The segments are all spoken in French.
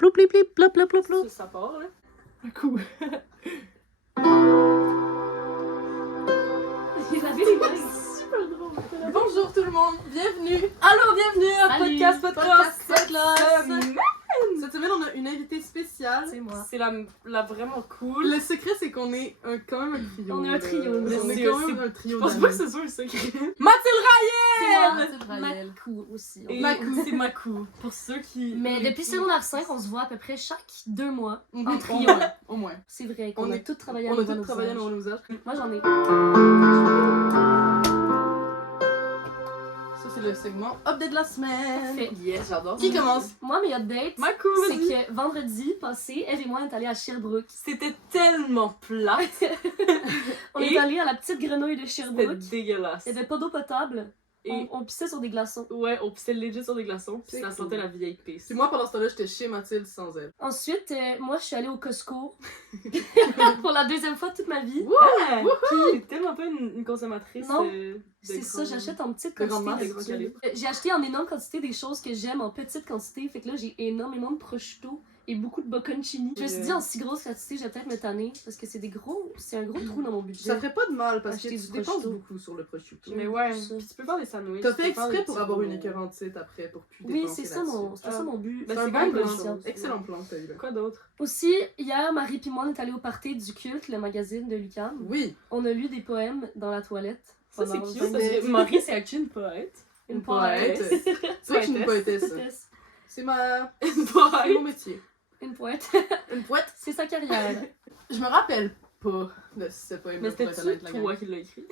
Ploup, ploup, ploup, ploup, ploup, ploup, ploup. Ça part, là. Un coup. Vous avez des blagues. Super drôle. Bonjour tout le monde, bienvenue Alors, bienvenue à Salut. Podcast Podcast Podcast. Cette semaine on a une invitée spéciale. C'est moi. C'est la vraiment cool. Le secret c'est qu'on est quand même un trio. On est un trio, On mais est c'est- quand c'est- même un trio Je pense pas que d'amis. c'est sûr le secret. C'est moi. Raël. Macou aussi. Et Macou. c'est Macou. Pour ceux qui. Mais depuis secondaire 5, on se voit à peu près chaque 2 mois. Mhm, En au trio. moins, au moins. C'est vrai On qu'on a est- tous travaillé à On a nouveau tous nos travaillé usages. dans nos usages. Moi j'en ai. Ça c'est le segment update de la semaine. Parfait. Yes, j'adore. Qui commence? Moi, mes updates, Macou, c'est vas-y. que vendredi passé, Eve et moi, on est allés à Sherbrooke. C'était tellement plate. On Et- est allés à la petite grenouille de C'était Sherbrooke. dégueulasse. Il n'y avait pas d'eau potable. Et On pissait sur des glaçons. ouais, on pissait legit sur des glaçons, puis C'est ça cool. sentait la vieille pisse. Puis moi pendant ce temps-là j'étais chez Mathilde sans elle. Ensuite, moi, je suis allée au Costco pour la deuxième fois de toute ma vie. Ouais! T'es tellement pas une consommatrice. Non. de C'est ça, grands- j'achète en petite de grande quantité. masse, de grand d'habitude. calibre. J'ai acheté en énorme quantité des choses que j'aime en petite quantité. Fait que là, j'ai énormément de prosciutto et beaucoup de bocconcini. Je me suis dit, en si grosse quantité, je vais peut-être me tanner parce que c'est un gros trou dans mon budget. Ça ferait pas de mal parce que Acheter tu du dépenses prosciutto. beaucoup sur le prosciutto. Mais ouais, Ça. puis tu peux faire des sandwichs. T'as tu fait peux faire exprès des pour petits avoir une boulots. écœurantite après pour plus Oui, dépenser c'est ça mon but. Ben, C'est un c'est bon quand même plan. conscience. Excellent plan que t'as eu là. Quoi d'autre? Aussi, hier, Marie et moi, on est allés au party du culte, le magazine de l'UQAM. Oui, On a lu des poèmes dans la toilette. Ça, c'est pendant cute. 20 Parce que Marie, c'est actually une poète. Une poète. poète. C'est vrai que je suis une poétesse. Poétesse. C'est ma... Une c'est poète. mon métier. Une poète. Une poète. C'est sa carrière. Je me rappelle pas de ce poème. Mais c'était toi qui l'as écrit.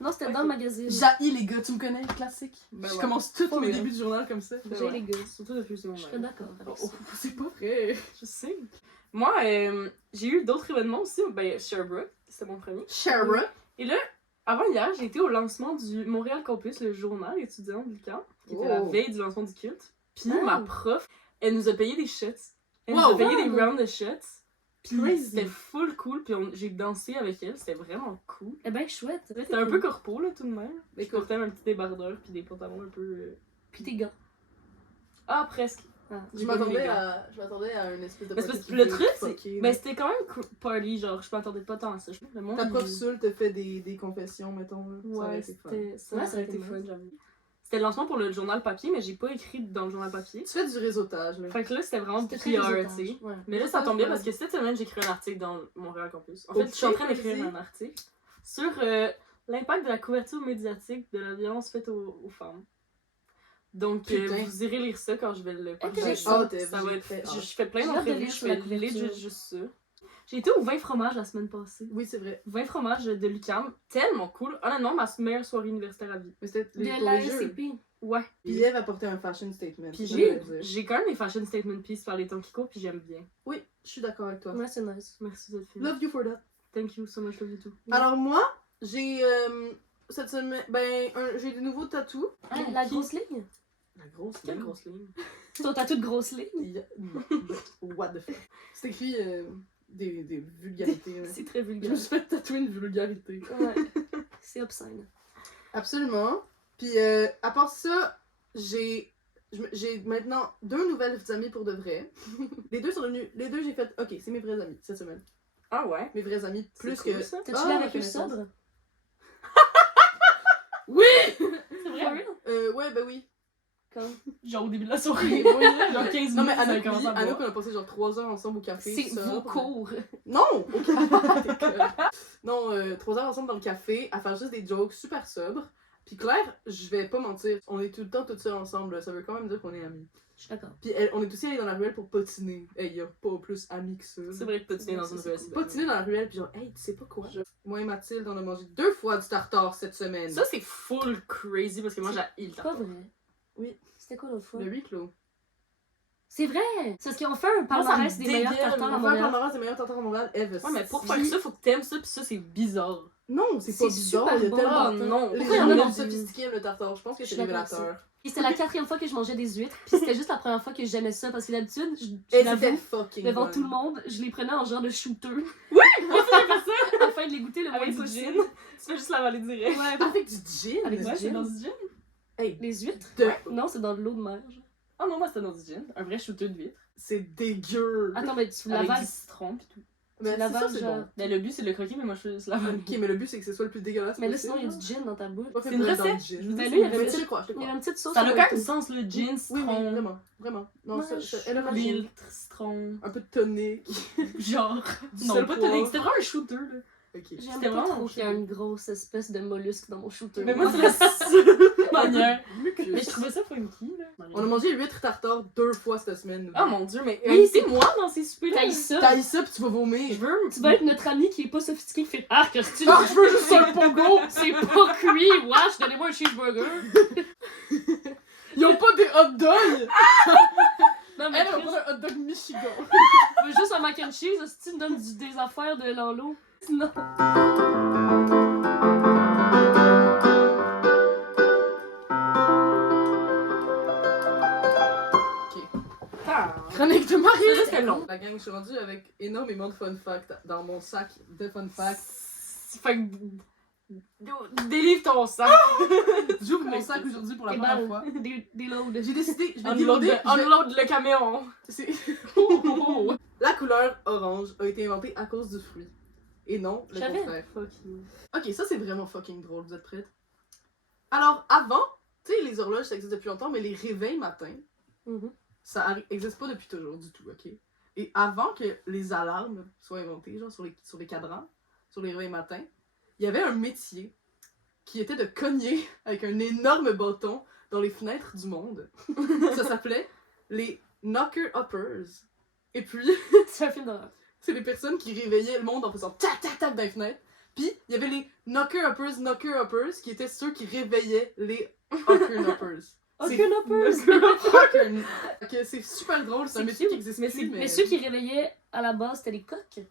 Non, c'était dans le magazine. J'haïs les gars, tu me connais, classique. Ben je ouais. commence tous Pas mes vrai. débuts de journal comme ça. J'ai les gars. Surtout depuis le Je secondaire. serais d'accord avec Oh, ça. c'est pas vrai. Je sais. Moi, j'ai eu d'autres événements aussi. Ben, Sherbrooke, c'était mon premier. Sherbrooke. Et là, avant hier, j'ai été au lancement du Montréal Campus, le journal étudiant du camp, qui était la Oh. veille du lancement du culte. Puis Ah. ma prof, elle nous a payé des shots. Elle nous Wow. a payé des Ah. rounds de shots. Puis Crazy. c'était full cool. Puis j'ai dansé avec elle. C'était vraiment cool. Eh ben, chouette. C'était un peu corpo, là, tout de même. Je Écoute. portais un petit débardeur puis des pantalons un peu... Puis tes gants. Ah, presque. Ah. Je m'attendais à une espèce de... Mais c'est parce party que le qui truc, fucké, c'est... là. Ben, c'était quand même party, genre, je m'attendais pas tant à ça. Le monde, Ta prof il- Soul te fait des confessions, mettons. Là. Ça aurait Ouais, été fun. c'était... Ça Ouais, aurait été nice. fun, j'avoue. C'était le lancement pour le journal papier, mais j'ai pas écrit dans le journal papier. Tu fais du réseautage, là. Fait que là, c'était vraiment C'était très PR, réseautage. tu sais. Ouais. Mais là, ça tombe bien parce que cette semaine, j'ai écrit un article dans Montréal Campus. En fait, Ok, je suis en train d'écrire vas-y. un article sur l'impact de la couverture médiatique de la violence faite aux femmes. Donc, Putain. vous irez lire ça quand je vais le partager. Intéressant. Ça va être... J'ai Je fais plein J'ai hâte de d'entrevues, lire je sur la fais couverture. juste ça. J'ai été au vin fromage la semaine passée. Oui, c'est vrai. Vin fromage de l'UQAM, tellement cool. Honnêtement, ma meilleure soirée universitaire à vie. Mais c'était De pour la les jeux. SCP. Ouais. Puis Eve a porté un fashion statement. Puis c'est ça que je j'ai veux dire. j'ai quand même des fashion statement pieces par les temps qui courent, puis j'aime bien. Oui, je suis d'accord avec toi. Ouais, c'est nice. Merci d'être fine. Love you for that. Thank you so much, love you too. Alors moi, j'ai cette semaine, j'ai des nouveaux tatous. Ah, la grosse ligne? La grosse. Quelle grosse ligne. C'est ton tatou de grosse ligne? What the fuck. C'est écrit des vulgarités. là. C'est très Je vulgaire. me suis fait tatouer une vulgarité. Ouais. C'est obscène. Absolument. Puis à part ça, j'ai maintenant 2 nouvelles amies pour de vrai. Les deux sont devenus, les deux j'ai fait, ok, c'est mes vrais amis cette semaine. Ah ouais? Mes vrais amis C'est plus cool, que. ça. T'as-tu Ah, l'air avec eux connaissance. sobre? Oui. C'est vrai? Ouais, ben oui. Quand? Genre au début de la soirée. Oui, là, Genre 15 minutes, Non mais ça a Anouk, commencé à Anouk, boire. on a passé genre 3 heures ensemble au café. C'est sobre. vos cours. Non! Ok. Non, 3 heures ensemble dans le café à faire juste des jokes super sobres. Puis Claire, je vais pas mentir, on est tout le temps toutes seules ensemble, ça veut quand même dire qu'on est amis. Je suis d'accord. Puis on est aussi allés dans la ruelle pour patiner. Hey, y a pas plus amis que ça. C'est vrai que patiner dans une C'est ruelle, cool. c'est Patiner dans la ruelle, puis genre, hey, tu sais pas quoi? Moi et Mathilde, on a mangé 2 fois du tartare cette semaine. Ça, c'est full crazy parce que moi, j'ai le C'est pas temps. vrai. Oui. C'était quoi l'autre fois? Le huis clos. C'est vrai! C'est parce qu'on fait un Moi, ça me palmarès des meilleurs dégueule. tartares à On fait un Montréal. palmarès des meilleurs tartares à Montréal, Eve. Ouais, mais pour si- faire ça, faut que t'aimes ça, pis ça, c'est bizarre. Non, c'est C'est pas bizarre, super il y a bon. tellement Oh de non. Les Pourquoi il y gens en a sont dans- sophistiqués le tartare, je pense que Je c'est suis d'accord avec révélateur. Et c'était la 4e fois que je mangeais des huîtres, puis c'était juste la première fois que j'aimais ça, parce que d'habitude, je Et c'était l'avoue, fucking devant bon. tout le monde, je les prenais en genre de shooter, Moi, j'ai fait ça afin de les goûter le moins avec du possible. gin. Tu fais juste l'avaler direct. Ouais, Avec du gin? Avec du Ouais, c'est gin. dans du gin. Hey, les huîtres? de... Non, c'est dans de l'eau de mer. genre. Ah non, moi, c'était dans du gin. Un vrai shooter de vitre. C'est dégueu. Attends, mais tu Avec l'avales. du citron pis tout. Mais c'est l'avales, ça, c'est genre. bon. Ben, le but, c'est de le croquer, mais moi, je fais juste l'avaler. Ok, mais le but, c'est que ce soit le plus dégueulasse Mais là, possible. sinon, il y a du gin dans ta bouche. Pas fait C'est une pour être dans le recette. gin. Je vous Ben, dis, lui, il y c'est une avait Je recette. te crois, je te Il y crois. avait une petite sauce. Ça a sur quand le même tout. du sens, le gin, Oui, citron, vraiment, vraiment. Non, Ouais, elle a raison. filtre, citron. Un peu de tonic. Genre. Du Non, sel pas de poivre. tonic, c'était vraiment un shooter, là. Ok. J'aime C'était pas vraiment trop qu'il y a chelou. une grosse espèce de mollusque dans mon shooter. Mais moi, c'est la seule manière. Mucus. Mais je trouvais ça funky, là. On a mangé 8 tartares 2 fois cette semaine. nous. Oh mon dieu, mais Oui, c'est moi dans ces soupers-là. T'as ça. T'as ça pis tu vas Je vomir. veux. Tu vas être notre ami qui est pas sophistiqué qui fait Ah, Christine, Ah, je veux juste un pogo! c'est pas cuit, wesh, donnez-moi un cheeseburger. Ils ont pas des hot dogs! Non, mais Elle a Chris, pas un hot dog Michigan. je veux juste un mac and cheese, si tu me donnes des affaires de Lalo. Sinon. Chronique de Marie! Ça, c'était long. La gang, je suis rendue avec énormément de fun facts dans mon sac de fun facts. Fait que. Délivre ton sac. J'ouvre mon sac aujourd'hui pour la Des première balles, fois. des loads. J'ai décidé, je vais Unload, déloader. unload le camion. C'est- La couleur orange a été inventée à cause du fruit. Et non, le Je savais. contraire. Fuck you. Ok, ça c'est vraiment fucking drôle, vous êtes prêtes? Alors, avant, tu sais, les horloges ça existe depuis longtemps, mais les réveils matins, Mhm. ça existe pas depuis toujours du tout, ok? Et avant que les alarmes soient inventées, genre sur les cadrans, sur les réveils matins, il y avait un métier qui était de cogner avec un énorme bâton dans les fenêtres du monde. Ça s'appelait les knocker-uppers. Et puis, C'est un film d'horreur. c'est les personnes qui réveillaient le monde en faisant tac tac tac dans les fenêtres. Puis, il y avait les knocker-uppers, qui étaient ceux qui réveillaient les hocker-uppers. Aucun hoppers! Ok, c'est super drôle, c'est un C'est métier qui cute, existe mais plus, c'est- Mais ceux qui réveillaient à la base, c'était les coqs.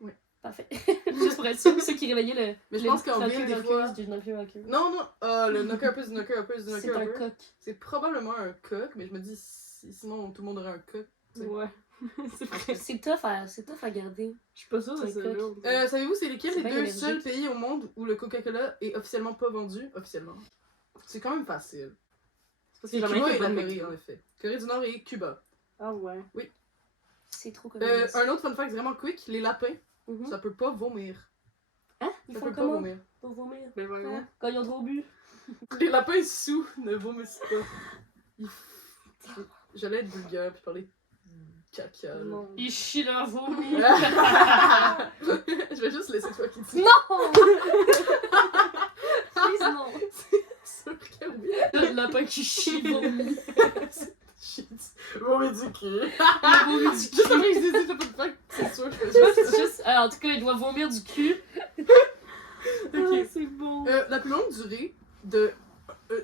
Oui. Parfait. Juste pour être sûr, ceux qui réveillaient le. Mais je le pense qu'en ville, knocker des rockers fois... du knocker rocker. Non, non, le knocker-uppers, C'est un coq. c'est probablement un coq, mais je me dis, sinon tout le monde aurait un coq. C'est- Ouais. C'est vrai. C'est tough à garder. Je suis pas sûre de C'est ça. coq. Savez-vous, c'est lesquels C'est les bien deux énergique. seuls pays au monde où le Coca-Cola est officiellement pas vendu? Officiellement. C'est quand même facile. Parce C'est que Cuba jamais et fait la pas de Corée, Mexique. en effet. Corée du Nord et Cuba. Ah ouais. C'est trop communiste. Un autre fun fact vraiment quick, les lapins, Mhm. ça peut pas vomir. Hein? Ils Ça font peut pas comment vomir. pour vomir? Ben vraiment. Hein? Quand ils ont trop bu? Les lapins sous ne vomissent pas. Ils- J'allais être vulgaire puis parler caca. là. Non. Ils chient leur vomi. Je vais juste laisser toi qui dis. Non! Please, non. C'est sûr que oui. Le lapin qui chie vomi. Shit. Vomir du cul. Le vomi du Juste cul. après que je disais t'as pas de fac, c'est sûr que je Tu vois, fais c'est ça. juste. En tout cas, il doit vomir du cul. Ok, c'est bon. La plus longue durée de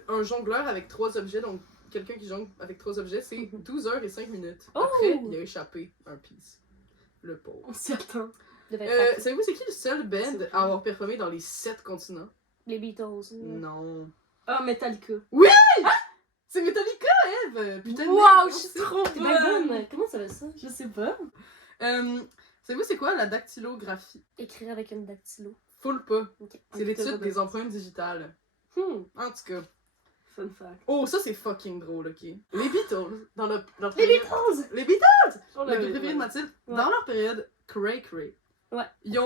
un jongleur avec 3 objets, donc quelqu'un qui jongle avec 3 objets, c'est 12 heures et 5 minutes. Oh! Après, il a échappé un piece. Le pauvre. On s'y attend. Devait être rapide. Savez-vous c'est qui le seul band C'est à avoir performé dans les 7 continents? Les Beatles. Non. Ah, Metallica. C'est Metallica, Eve! Putain de Wow, merde, je suis c'est- trop T'es bien bonne. bonne. Comment ça va ça? Je sais pas. Savez-vous c'est quoi la dactylographie? Écrire avec une dactylo. Full pas. Ok. C'est l'étude des empreintes digitales. En tout cas. Fun fact. Oh, ça c'est fucking drôle, ok? Les Beatles, dans leur Les période... Beatles! Les Beatles! Oh, Le groupe préféré de Mathilde, Ouais. dans leur période cray-cray, Ouais. ils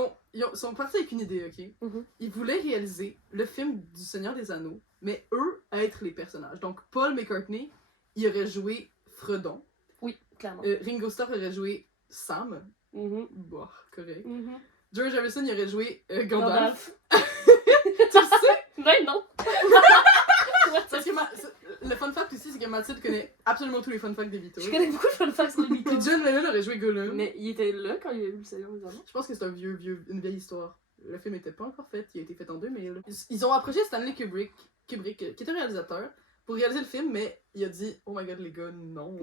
sont partis avec une idée, ok? Mhm. Ils voulaient réaliser le film du Seigneur des Anneaux, mais eux être les personnages. Donc Paul McCartney, il aurait joué Fredon. Oui, clairement. Ringo Starr aurait joué Sam. Mhm. Bah, correct. Mhm. George Harrison, il aurait joué Gandalf. Gandalf. Tu le sais? Ouais, non. Parce que le fun fact aussi, c'est que Mathilde connaît absolument tous les fun facts des Beatles. Je connais beaucoup de fun facts sur les Puis Beatles. John Lennon aurait joué Gollum. Mais il était là quand il y a eu le Seigneur des Anneaux. Je pense que c'est une vieille histoire. Le film n'était pas encore fait, il a été fait en 2000. Ils ont approché Stanley Kubrick, qui était réalisateur, pour réaliser le film, mais il a dit « Oh my god, les gars, non.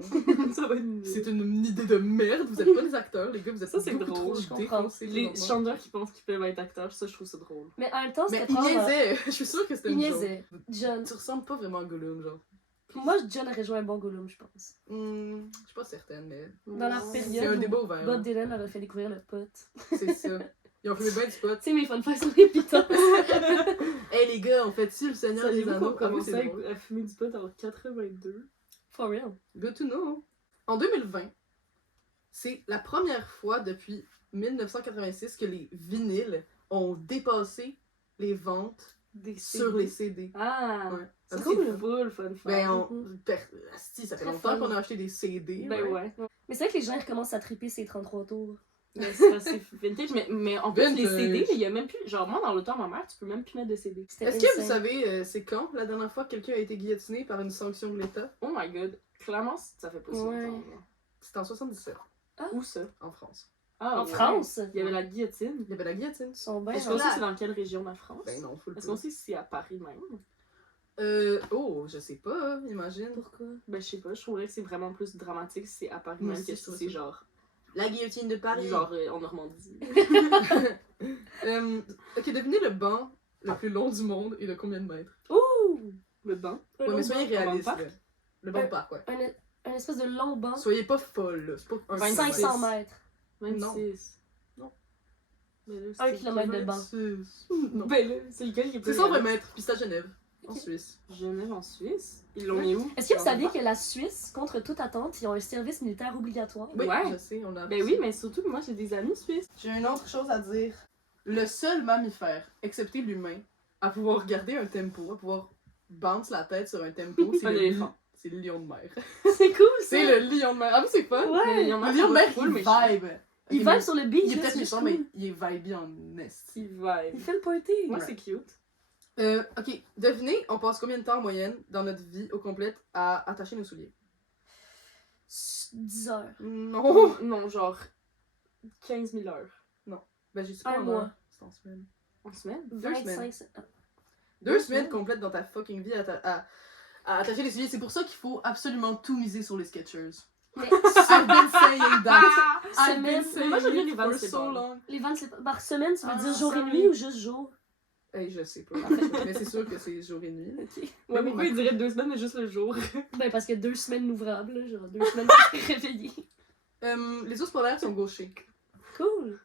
Ça va être C'est une idée de merde, vous êtes pas des acteurs, les gars, vous êtes Ça, c'est beaucoup drôle, trop je comprends. défoncés. Les présentement. chanteurs qui pensent qu'ils peuvent être acteurs, ça, je trouve ça drôle. Mais en même temps, Mais c'était il pas... niaisait, je suis sûre que c'était Il une joke. niaisait. John. Tu ressembles pas vraiment à Gollum, genre. Moi, John aurait joué un bon Gollum, je pense. Je suis pas certaine, mais Dans leur Ouais. c'est un période débat où ouvert. Bob Dylan leur a fait découvrir le pot. C'est ça. Ils ont fait bien du spot. Tu sais, mes fun facts sur les Beatles. Hey les gars, on fait-tu le Seigneur des Savez-vous qu'on Anneaux? Ah oui, commençait c'est drôle. à fumer du pot en 82? For real. Good to know. En 2020, c'est la première fois depuis 1986 que les vinyles ont dépassé les ventes Des sur les CD. Ah! Ouais. C'est Ça, cool, c'est- full fun. Ben, Mhm. Asti, ça fait Très longtemps fun. qu'on a acheté des CD. Ben ouais. Mais c'est vrai que les gens ils recommencent à triper ces 33 tours. Mais c'est assez vintage. Mais en plus, les Vintage. CD, il y a même plus. Genre, moi, dans l'auto, ma mère, tu peux même plus mettre de CD. C'était Est-ce que vous insane. savez, c'est quand la dernière fois que quelqu'un a été guillotiné par une sanction de l'État? Oh my god. Clairement, ça fait pas si Ouais. longtemps. là. C'était en 77, Où ça? en France. Ah, En ouais. France? Il y avait la guillotine. Il y avait la guillotine. Ils sont bien. Est-ce que qu'on là- sait c'est dans quelle région de la France? Ben non, faut le Est-ce qu'on sait si c'est à Paris même? Oh, je sais pas, imagine. Pourquoi? Ben, je sais pas, je trouverais que c'est vraiment plus dramatique si c'est à Paris Moi même aussi, que je trouve si c'est ça. genre, La guillotine de Paris. en Normandie. Ok, devinez le banc le plus long du monde et de combien de mètres? Ouh! Le banc. Ouais, mais soyez Au banc de réaliste. parc? là. Le banc de parc, ouais. Un espèce de long banc. Soyez pas folle, là. C'est pas un 26. 500 mètres. 26. Non. Mais là, Un c'est- kilomètre de banc. 26. Non. Ben là, c'est lequel qui est plus C'est 120 réaliste? mètres, puis c'est à Genève, en Ok. Suisse. Genève en Suisse? Ils l'ont mis où? Est-ce que vous Dans saviez le que la Suisse, contre toute attente, ils ont un service militaire obligatoire? Oui, Ouais. je sais, on a. Ben oui, mais surtout, moi, j'ai des amis suisses. J'ai une autre chose à dire. Le seul mammifère, excepté l'humain, à pouvoir regarder un tempo, à pouvoir bounce la tête sur un tempo, c'est Un le éléphant. C'est le lion de mer. C'est cool, ça! C'est le lion de mer. Ah, vous, c'est fun? Mais Ouais! lion de Le mer, lion de ça mer, va full il méchant. vibe. Il Ok, vibe mais- sur le beach, Il est là, peut-être c'est méchant, cool. mais il est vibey en nest. Il vibe. Il fait le party! Moi, Ouais. c'est cute. Ok, devinez, on passe combien de temps en moyenne dans notre vie au complète à attacher nos souliers? 10 heures. Non! Non, genre 15 000 heures. Ben, j'ai su Un pas en mois. heure. C'est en semaine. En semaine? 25... Deux semaines complètes dans ta fucking vie à attacher les souliers. C'est pour ça qu'il faut absolument tout miser sur les Skechers. Mais I've been saying that. I've Semaine. been Mais saying moi, j'aime bien it les for Vans, c'est so bon. long. les ventes, c'est par semaine, tu veux Ah, dire jour et sorry. nuit ou juste jour? Hey, je sais pas. Mais c'est sûr que c'est jour et nuit. Ok. Ouais, Mais pourquoi oui, il dirait 2 semaines, mais juste le jour? Ben, parce que 2 semaines ouvrables, là, genre 2 semaines pour se réveiller. Les ours polaires sont gauchers. Cool!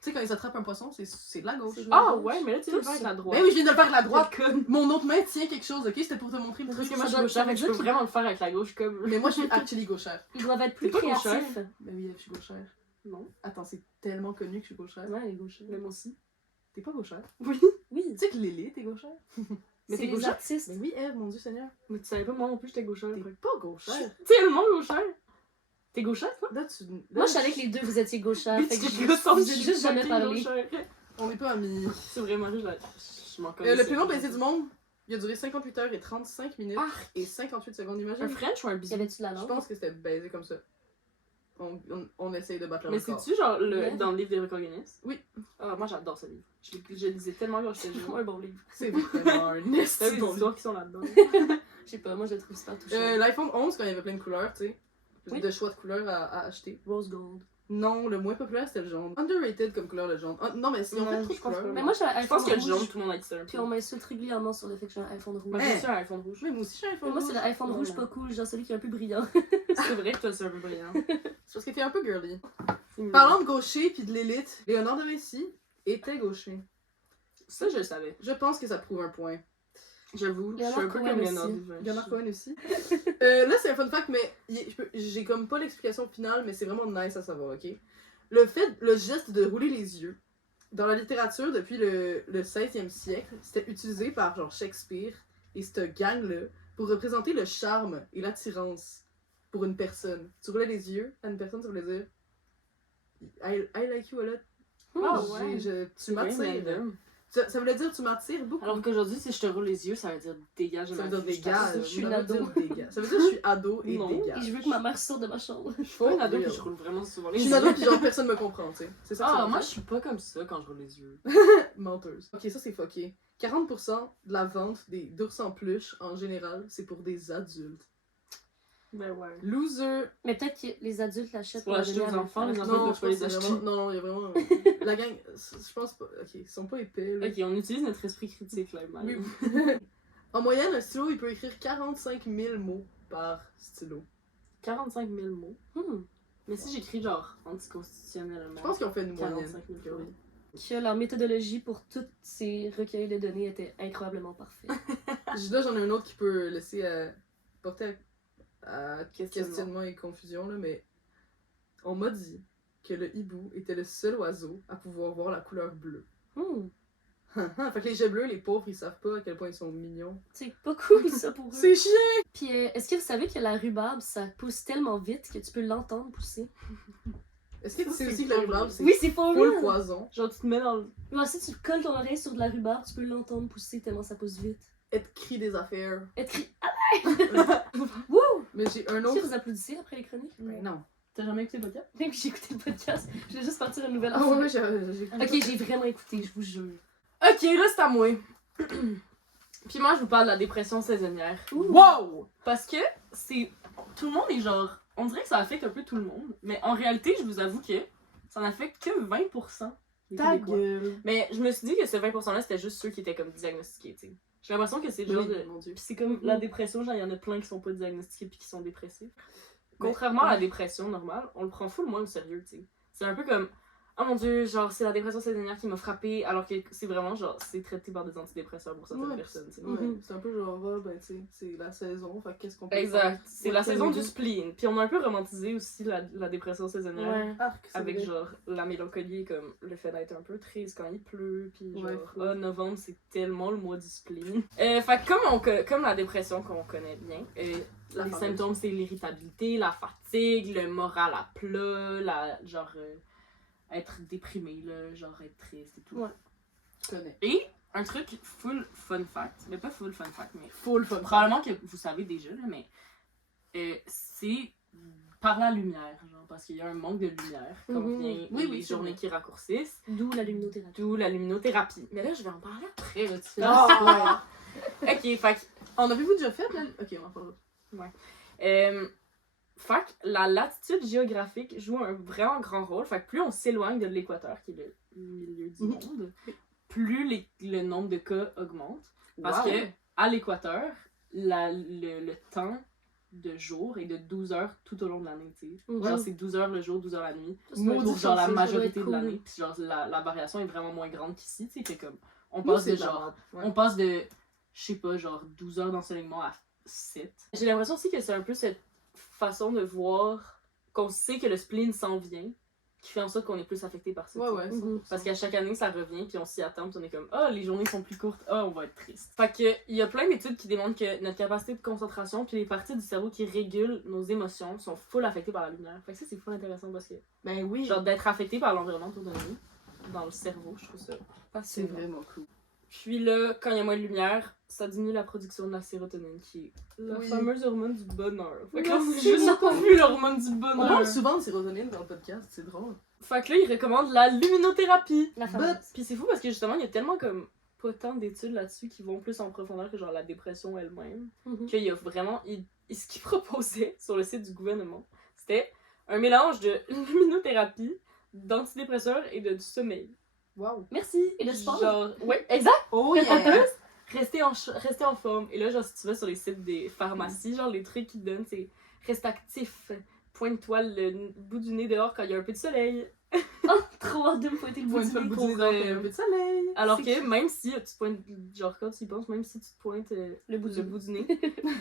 Tu sais, quand ils attrapent un poisson, c'est de la gauche. C'est de Ah gauche. ouais, mais là, tu viens de Tous. faire avec la droite. Ben oui, je viens de le faire avec la droite. Quelle conne. Mon autre main tient quelque chose, ok? C'était pour te montrer le Parce truc. que moi, je suis Ça gauchère, veut mais je peux dire qu'il- vraiment le faire avec la gauche comme. Mais moi, je suis actually gauchère. Ils doivent être plus T'es pas créatifs. Ben oui, je suis gauchère. Non, Attends, c'est tellement connu que je suis gauchère. Ouais, les gauchers. mais moi aussi. T'es pas gauchère? Oui. Oui, Tu sais que Lily, t'es gauchère? Mais c'est t'es les gauchère? artistes. Ben oui, Eve, mon dieu Seigneur. Mais tu savais pas, moi non plus, j'étais gauchère. T'es pas gauchère. Tellement gauchère. T'es gauchère, toi? Là, tu. Moi, je savais que les deux, vous étiez gauchers. Mais Fait que tu je ressembles, vous ai je suis juste jamais fucking parlé. gauchère. On n'est pas amis. C'est vraiment, je m'en connais. Le plus long baiser du monde, il a duré 58 heures et 35 minutes Ah. et 58 secondes, Un imagine. French ou un Y bisou? avait-tu de la Je langue? pense que c'était baisé comme ça. On essaye de battre le Mais record. c'est-tu genre Ouais. dans le livre des records Guinness? Oui. Ah, moi j'adore ce livre. Je le lisais tellement quand j'étais jeune. Un bon livre. C'est vraiment un C'est esti des bon livre. histoires qui sont là-dedans. Je sais pas, moi je le trouve super touchant. L'iPhone 11, quand il y avait plein de couleurs, tu sais. Oui. De choix de couleurs à acheter. Rose gold. Non, le moins populaire c'était le jaune. Underrated comme couleur le jaune. Ah, non, mais si on Non, fait trop je de pense couleurs. pas. Mais moi j'ai un Je pense iPhone que le jaune, rouge. tout le monde a dit ça un Puis peu. on m'insulte régulièrement sur le fait que j'ai un iPhone rouge. Moi j'ai aussi un iPhone rouge. Mais moi aussi j'ai un iPhone Mais moi rouge. c'est l'iPhone rouge Ouais. pas cool, genre celui qui est un peu brillant. C'est vrai que toi c'est un peu brillant. C'est parce que t'es un peu girly. C'est mignon. Parlant de gaucher puis de l'élite, Léonard de Vinci était gaucher. Ça je le savais. Je pense que ça prouve un point. J'avoue, je suis Léonard un peu Cohen comme aussi. Léonard de Vinci. Leonard Cohen aussi. Là, c'est un fun fact, mais j'ai comme pas l'explication finale, mais c'est vraiment nice à savoir, ok? Le geste de rouler les yeux, dans la littérature, depuis le 16e siècle, c'était utilisé par genre Shakespeare et cette gang-là pour représenter le charme et l'attirance pour une personne. Tu roulais les yeux à une personne, ça voulait dire I like you a lot. Ah J'ai- ouais. tu C'est bien m'attires. random. Ça voulait dire tu m'attires beaucoup. Alors qu'aujourd'hui, si je te roule les yeux, ça veut dire dégage de Ça ma veut dire vie, je dégage. t'assume. Je suis Ça une veut dire ado. dégage. Ça veut dire que je suis ado et Non. dégage. Et je veux que ma mère sorte de ma chambre. Je suis pas une ado real. puis je roule vraiment souvent Je les suis yeux. une ado pis genre personne me comprend, tu sais. C'est ça que ça Ah, veut moi dire. je suis pas comme ça quand je roule les yeux. Menteuse. Ok, ça c'est fucké. 40% de la vente d'ours en peluche en général, c'est pour des adultes. Ben ouais. Loser. Mais peut-être que les adultes l'achètent Pour la acheter donner aux à enfants, leurs les enfants. enfants, Non, ils je doivent pas pense les que c'est acheter. vraiment. Non, il y a vraiment. La gang, je pense pas. Ok, ils sont pas épais là. Ok, on utilise notre esprit critique là, même. Oui. En moyenne, un stylo il peut écrire 45 000 mots par stylo. 45 000 mots. Hmm. Mais si j'écris genre anticonstitutionnellement. Je pense qu'ils ont fait une moyenne. 45 000 Girly. Que leur méthodologie pour tous ces recueils de données était incroyablement parfaite. Là, j'en ai un autre qui peut laisser porter questionnement et confusion, là, mais on m'a dit que le hibou était le seul oiseau à pouvoir voir la couleur bleue. Fait que les jets bleus, les pauvres, ils savent pas à quel point ils sont mignons. C'est pas cool ça pour eux. C'est chiant! Puis est-ce que vous savez que la rhubarbe, ça pousse tellement vite que tu peux l'entendre pousser? Est-ce que tu sais C'est aussi que la pas rhubarbe, vrai. c'est Oui, c'est pas full vrai! poison? Genre, tu te mets dans le. Ouais, si tu colles ton oreille sur de la rhubarbe, tu peux l'entendre pousser tellement ça pousse vite. Elle te crie des affaires. Elle crie Wouh! Mais j'ai un Est-ce autre... que vous applaudissez après les chroniques? Ben non. T'as jamais écouté le podcast? Même que j'ai écouté le podcast, je vais juste partir une nouvelle Ah affaire. ouais, j'ai... Ok, j'ai vraiment écouté, je vous jure. Ok, là c'est à moi. Puis moi je vous parle de la dépression saisonnière. Wow! Parce que c'est. Tout le monde est genre. On dirait que ça affecte un peu tout le monde. Mais en réalité, je vous avoue que ça n'affecte que 20% des Ta Québécois. gueule. Mais je me suis dit que ce 20% là c'était juste ceux qui étaient comme diagnostiqués, tu sais. J'ai l'impression que c'est le genre Oui, de. mon Dieu. Puis c'est comme la dépression, genre il y en a plein qui sont pas diagnostiqués puis qui sont dépressifs. Contrairement à la dépression normale, on le prend full moins au sérieux, tu sais. C'est un peu comme, oh mon dieu, genre c'est la dépression saisonnière qui m'a frappé, alors que c'est vraiment genre, c'est traité par des antidépresseurs pour certaines Ouais, personnes, tu sais. Ouais, c'est un peu genre, ah, ben tu sais, c'est la saison, fait que qu'est-ce qu'on peut Exact, c'est la Ouais, saison c'est du spleen. Puis on a un peu romantisé aussi la dépression saisonnière. Ouais. Arc, c'est Avec vrai. genre la mélancolie, comme le fait d'être un peu triste quand il pleut, puis genre, Ouais, fou. novembre c'est tellement le mois du spleen. Fait que comme la dépression qu'on connaît bien, La les fameuse. symptômes c'est l'irritabilité, la fatigue, le moral à plat, genre être déprimé, là, genre être triste et tout. Ouais. Je connais. Et un truc full fun fact, mais pas full fun fact, mais Full fun. probablement que vous savez déjà, là, mais c'est par la lumière, genre, parce qu'il y a un manque de lumière quand Mhm. vient Oui, les c'est journées vrai. qui raccourcissent, D'où la luminothérapie. d'où la luminothérapie. Mais là, je vais en parler après, là, tu sais. Ah, ouais. Ok, fait que, En avez-vous déjà fait, là? Ok, on en parlera. fait que la latitude géographique joue un vraiment grand rôle. Fait que plus on s'éloigne de l'équateur, qui est le milieu du Mhm. monde, plus le nombre de cas augmente. Parce Wow. que à l'équateur, le temps de jour est de 12 heures tout au long de l'année, tu sais. Mhm. Genre, c'est 12 heures le jour, 12 heures la nuit. Maudit Pour genre la chanceux, ça doit majorité être de cool. l'année. Puis genre, la variation est vraiment moins grande qu'ici, tu sais. Fait comme, on Nous, passe c'est de de la genre, merde. Ouais. on passe de, je sais pas, genre 12 heures d'ensoleillement à 7. J'ai l'impression aussi que c'est un peu cette façon de voir qu'on sait que le spleen s'en vient, qui fait en sorte qu'on est plus affecté par ça. Ouais, tu sais. ouais. Mhm. Parce qu'à chaque année, ça revient, puis on s'y attend, puis on est comme, ah, les journées sont plus courtes, ah, on va être triste. Fait que, il y a plein d'études qui démontrent que notre capacité de concentration, puis les parties du cerveau qui régulent nos émotions sont full affectées par la lumière. Fait que ça, c'est full intéressant parce que, Ben oui. genre, d'être affecté par l'environnement autour de nous, dans le cerveau, je trouve ça c'est fascinant. vraiment cool. Puis là, quand il y a moins de lumière, ça diminue la production de la sérotonine, qui est la Oui. fameuse hormone du bonheur. Fait que là, Merci. c'est juste vu l'hormone du On bonheur. parle souvent de sérotonine dans le podcast, c'est drôle. Fait que là, il recommande la luminothérapie. La fameuse. Puis c'est fou parce que justement, il y a tellement comme pas tant d'études là-dessus qui vont plus en profondeur que genre la dépression elle-même. Mhm. Qu'il y a vraiment. Ce qu'il proposait sur le site du gouvernement, c'était un mélange de luminothérapie, d'antidépresseurs et de du sommeil. Wow. Merci. Et le sport? Genre, ouais, exact! Oh En yeah! plus, rester en forme. Et là, genre, si tu vas sur les sites des pharmacies, genre, les trucs qu'ils donnent, c'est reste actif, pointe-toi le bout du nez dehors quand il y a un peu de soleil. Oh, trop hâte de me pointer le bout Pointe du pas le nez bout pour, du nez, donc, un peu de soleil. Alors C'est que cute. même si tu te pointes, genre, quand tu y penses, même si tu te pointes le bout le du bout du nez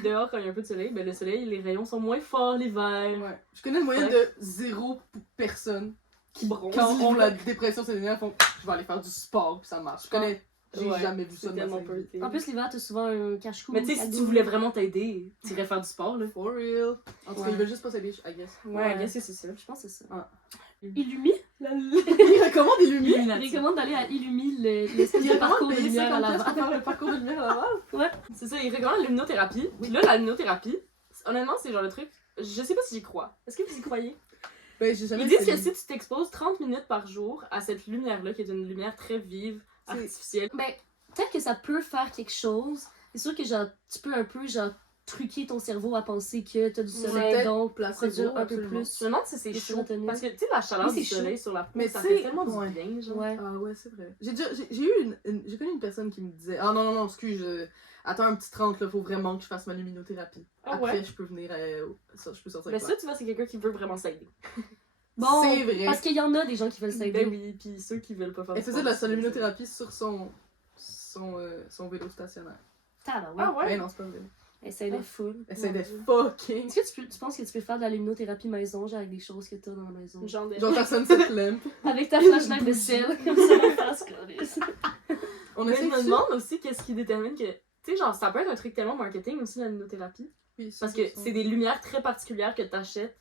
dehors quand il y a un peu de soleil, ben le soleil, les rayons sont moins forts l'hiver. Ouais. Je connais une moyenne de 0 personnes Qui bronzent. quand on la dépression saisonnière font je vais aller faire du sport puis ça marche. Je connais, j'ai Ouais, jamais vu ça C'est de ma tellement cinq vies. peu. En plus, l'hiver, t'as souvent un cache-cou. Mais tu sais, si tu voulais vraiment t'aider, t'irais faire du sport, là. For real. En tout cas, Ouais. ils veulent juste pas s'aider, I guess. Ouais, bien sûr, c'est ça. Je pense que c'est ça. Ah. Illumi? Ils recommandent des lumières. Il recommande d'aller à Illumi, l'espèce Ils de parcours recommandent de payer lumière à 50$ l'avant. pour faire le parcours de lumière à Laval. C'est ça, il recommande la luminothérapie. Puis là, la luminothérapie, honnêtement, c'est genre le truc. Je sais pas si j'y crois. Est-ce que vous y croyez? Ben, j'ai jamais Ils disent que essayé. si tu t'exposes 30 minutes par jour à cette lumière-là, qui est une lumière très vive, C'est- artificielle, Ben, peut-être que ça peut faire quelque chose. C'est sûr que genre, tu peux un peu genre truquer ton cerveau à penser que t'as du soleil, peut-être donc placebo, produire un peu absolument. plus. je me demande si c'est Les chaud. sérotonines. Parce que, tu sais, la chaleur Oui, du c'est soleil sur la peau, Mais ça tu fait sais, tellement ouais. du bien, genre. Ouais. Ah ouais, c'est vrai. J'ai eu j'ai connu une personne qui me disait ah non, excuse, attends un petit 30, là, faut vraiment que je fasse ma luminothérapie. Ah Après, ouais? je peux venir, je peux sortir Mais avec ça, tu vois, c'est quelqu'un qui veut vraiment s'aider. Bon, C'est vrai. parce qu'il y en a des gens qui veulent Ben s'aider. oui, puis ceux qui veulent pas faire Elle du faisait de sport, la c'est- luminothérapie sur son vélo stationnaire. Tabarouette. Ah ouais? Non, c'est pas vrai. Ça aide full. Essaye Mon d'être Dieu. fucking. Est-ce que tu penses que tu peux faire de la luminothérapie maison, genre avec des choses que t'as dans la maison? Genre des... Genre, personne cette lampe. Avec ta flashlight de sel, comme ça, la face, câlisse. On Mais je essaie me demande aussi qu'est-ce qui détermine que... Tu sais, genre, ça peut être un truc tellement marketing aussi, la luminothérapie. Parce que c'est des lumières très particulières que t'achètes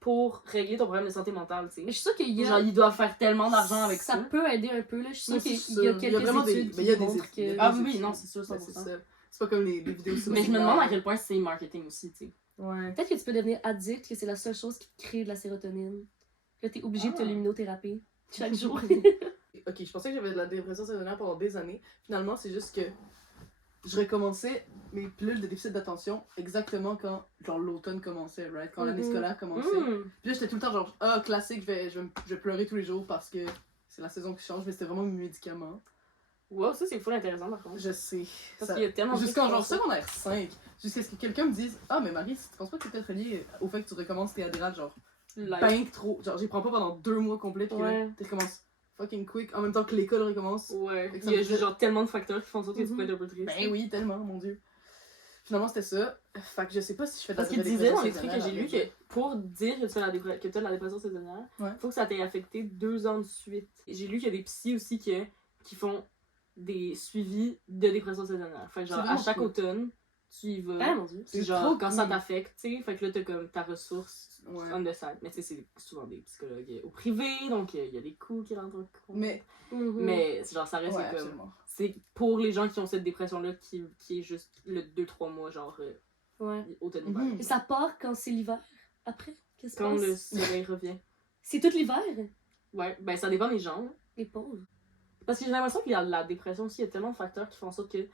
pour régler ton problème de santé mentale, tu Mais sais. je suis sûre qu'il y a... Genre, ils doivent faire tellement d'argent avec ça. Ça peut aider un peu, là. Je suis sûre Mais qu'il c'est y a sûr. quelques Il y a vraiment études mais il y a qui des montrent études. que... Ah oui, non, c'est sûr, 100%. Ouais, c'est ça. C'est pas comme les vidéos sur Mais je me demande à quel point c'est marketing aussi, tu sais. Ouais. Peut-être que tu peux devenir addict, que c'est la seule chose qui te crée de la sérotonine. Là, t'es obligé de te luminothéraper chaque jour. Ok, je pensais que j'avais de la dépression saisonnière pendant des années. Finalement, c'est juste que je recommençais mes pilules de déficit d'attention exactement quand genre l'automne commençait, right? Quand l'année scolaire commençait. Puis là, j'étais tout le temps genre, ah, classique, je vais pleurer tous les jours parce que c'est la saison qui change, mais c'était vraiment mes médicaments. Wow, ça c'est full intéressant par contre. Je sais. Parce Ça- qu'il y a tellement de Jusqu'en trucs genre qui font ça. secondaire 5, jusqu'à ce que quelqu'un me dise, ah, mais Marie, tu penses pas que c'est peut-être relié au fait que tu recommences tes Adderall, genre, Live. bank trop. Genre, j'y prends pas pendant 2 mois complets, puis Ouais. là, tu recommences fucking quick en même temps que l'école recommence. Ouais, Fait que ça il y a me juste fait- genre tellement de facteurs qui font en sorte que tu Mhm. peux être un peu triste. Ben oui, tellement, mon dieu. Finalement, c'était ça. Fait que je sais pas si je fais de la Parce qu'il dépression disait dans les trucs que saisonnière j'ai lu après. que pour dire que tu as la dépression saisonnière, Ouais. faut que ça t'ait affecté 2 ans de suite. J'ai lu qu'il y a des psys aussi qui font des suivis de dépression saisonnière. Fait que genre C'est à vraiment chaque cool. automne, tu y vas. Ah mon dieu. Puis c'est genre trop quand ça cool. t'affecte, tu sais, fait que là t'as comme ta ressource Ouais. on the side. Mais tu sais, c'est souvent des psychologues au privé, donc il y a des coûts qui rentrent en compte. Mais, Mais genre ça reste ouais, comme. absolument. C'est pour les gens qui ont cette dépression-là qui est juste le 2-3 mois, genre Ouais. automne-hiver. Mhm. Et ça part quand c'est l'hiver? Après? Qu'est-ce qui se Quand le passe? soleil revient. C'est tout l'hiver? Ouais, ben ça dépend des gens. Les pauvres. Parce que j'ai l'impression qu'il y a la dépression aussi, il y a tellement de facteurs qui font en sorte que.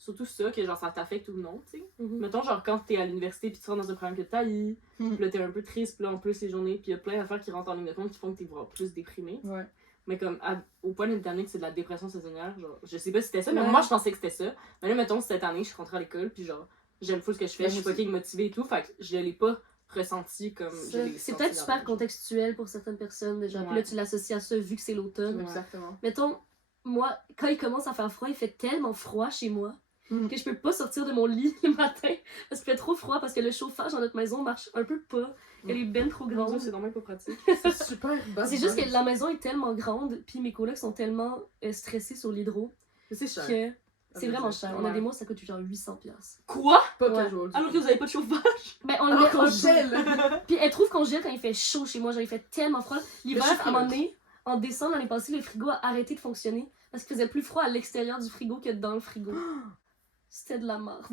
Surtout ça, que genre ça t'affecte ou non, tu sais. Mhm. Mettons, genre quand t'es à l'université puis tu rentres dans un programme que t'haïs, Mhm. puis là t'es un peu triste, puis là en plus les journées, puis il y a plein d'affaires qui rentrent en ligne de compte qui font que t'es vraiment plus déprimé. Ouais. Mais comme au point de déterminer que c'est de la dépression saisonnière, genre je sais pas si c'était ça, mais Ouais. moi je pensais que c'était ça. Mais là, mettons, cette année, je suis rentrée à l'école, puis genre j'aime full ce que je fais, Ouais, je suis moi aussi. fucking motivée et tout, fait que je l'ai pas ressenti comme je l'ai C'est senti peut-être dans super la- contextuel pour certaines personnes. Déjà. Puis Ouais. là, tu l'associes à ça vu que c'est l'automne. Ouais. Exactement. Mettons, moi, quand il commence à faire froid, il fait tellement froid chez moi Mhm. que je peux pas sortir de mon lit le matin parce qu'il fait trop froid parce que le chauffage dans notre maison marche un peu pas. Elle est ben trop Mon grande. Dieu, c'est normal pas pratique. C'est super bas. C'est juste que la maison est tellement grande, puis mes colocs sont tellement stressés sur l'hydro C'est cher. que c'est vraiment cher. On a Ouais. des mois, ça coûte genre 800$. Quoi? Pas Ouais. casual. Alors que vous avez pas de chauffage? Ben, on le Alors met qu'on un peu. gèle. Puis elle trouve qu'on gèle quand il fait chaud chez moi. Genre, il fait tellement froid. L'hiver, je suis à un moment curieuse. donné, en décembre l'année passée, le frigo a arrêté de fonctionner parce qu'il faisait plus froid à l'extérieur du frigo que dans le frigo. C'était de la merde.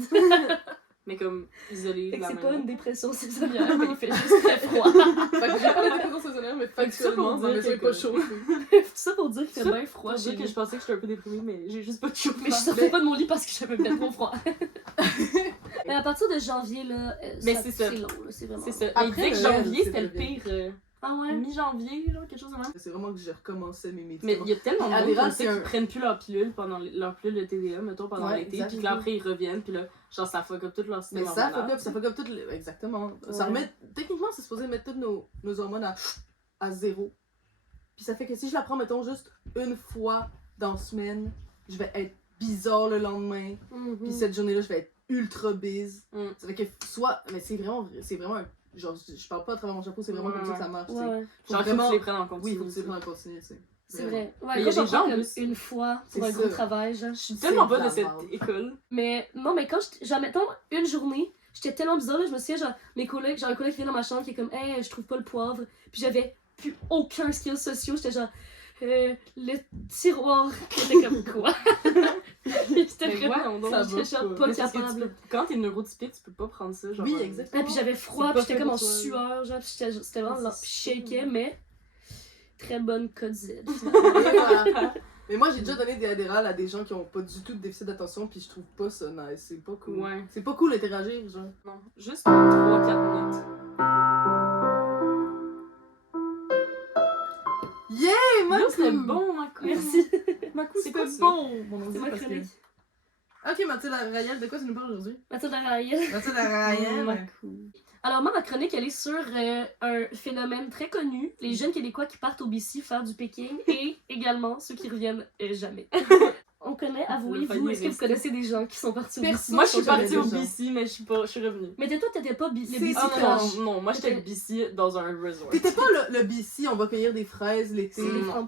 Mais comme isolé Fait de que la c'est pas maison. une dépression saisonnière, mais il fait juste très froid. Fait que j'ai pas la dépression saisonnière, mais Fait que ça pour factuellement, ma dire maison est que pas comme- chauffée. Tout ça pour dire qu'il fait Ça, bien froid Pour chez dire que nous. je pensais que j'étais un peu déprimée, mais j'ai juste pas de chauffage. Mais je sortais pas de mon lit parce que j'avais bien trop froid. Mais à partir de janvier, là, Mais c'est ça. c'est long, là, c'est vraiment C'est ça. Après Mais dès que Noël, janvier, c'est c'était le le pire. Ah ouais? Mi-janvier, genre, quelque chose de même. C'est vraiment que j'ai recommencé mes Mais médicaments. il y a tellement de monde Adderall, comme ça c'est qui un- prennent plus leur pilule pendant leur pilule de TDA, mettons, pendant Ouais, l'été, exact. puis que là, après, ils reviennent, puis là, genre, ça fuck up tout leur système Mais ça hormonal. fuck up tout. Exactement. Ça Ouais. remet. Techniquement, c'est supposé mettre toutes nos hormones à zéro. Puis ça fait que si je la prends, mettons, juste une fois dans la semaine, je vais être bizarre le lendemain. Mhm. Puis cette journée-là, je vais être ultra bise. Mm. Ça fait que soit. Mais c'est vraiment un. Genre, je parle pas à travers mon chapeau, c'est vraiment comme ça que ça marche. tu sais. Ouais, ouais. Genre, il faut que vraiment- tu les prennes en compte. Oui, il faut que tu les prennes en continu, tu sais. C'est Vraiment. vrai. Ouais, Mais il y quand a j'en des gens, prends en comme plus, une fois pour c'est un ça. gros travail, genre. Je suis tellement C'est pas de la cette merde. école. Mais non, mais quand genre, mettons, une journée, j'étais tellement bizarre, là, je me souviens, genre, mes collègues, genre, un collègue qui vient dans ma chambre qui est comme, hey, je trouve pas le poivre. Puis j'avais plus aucun skill sociaux, j'étais genre, le tiroir. J'étais comme, quoi? J'étais Mais vraiment. voyons donc. ça J'étais va genre pas. pas Mais c'est parce que tu capable. peux- Quand t'es neurotypique, tu peux pas prendre ça. Genre, Oui, exactement. Ah, puis j'avais froid, C'est puis pas j'étais fait comme en pour toi. sueur, genre, puis c'était vraiment Mais là, c'est puis ça. je shakeais, mais très bonne code Z. Et voilà. Mais moi, j'ai déjà donné des Adderall à des gens qui ont pas du tout de déficit d'attention, puis je trouve pas ça nice. C'est pas cool. Ouais. C'est pas cool d'interagir, genre. Non, juste 3-4 minutes. Yeah, Là, c'était Makou! bon, ma couille. Merci. Makou, C'est quoi c'était ça? bon! Mon C'est Dieu, ma parce que- chronique. Ok, Mathilde Rayel, de quoi tu nous parles aujourd'hui? Mathilde Rayel. Mathilde Rayel. Makou. Alors, moi, ma chronique, elle est sur un phénomène très connu, les jeunes Québécois qui partent au BC faire du picking et également ceux qui reviennent jamais. on connaît, avouez, Le vous, panier est-ce que vous resté. connaissez des gens qui sont partis au BC? Personne. Moi, je suis Jamais partie au déjà. BC, mais je suis revenue. Mais toi, t'étais pas le C'est- BC Ah crash. non, moi j'étais BC dans un resort. T'étais pas le BC, on va cueillir des fraises l'été.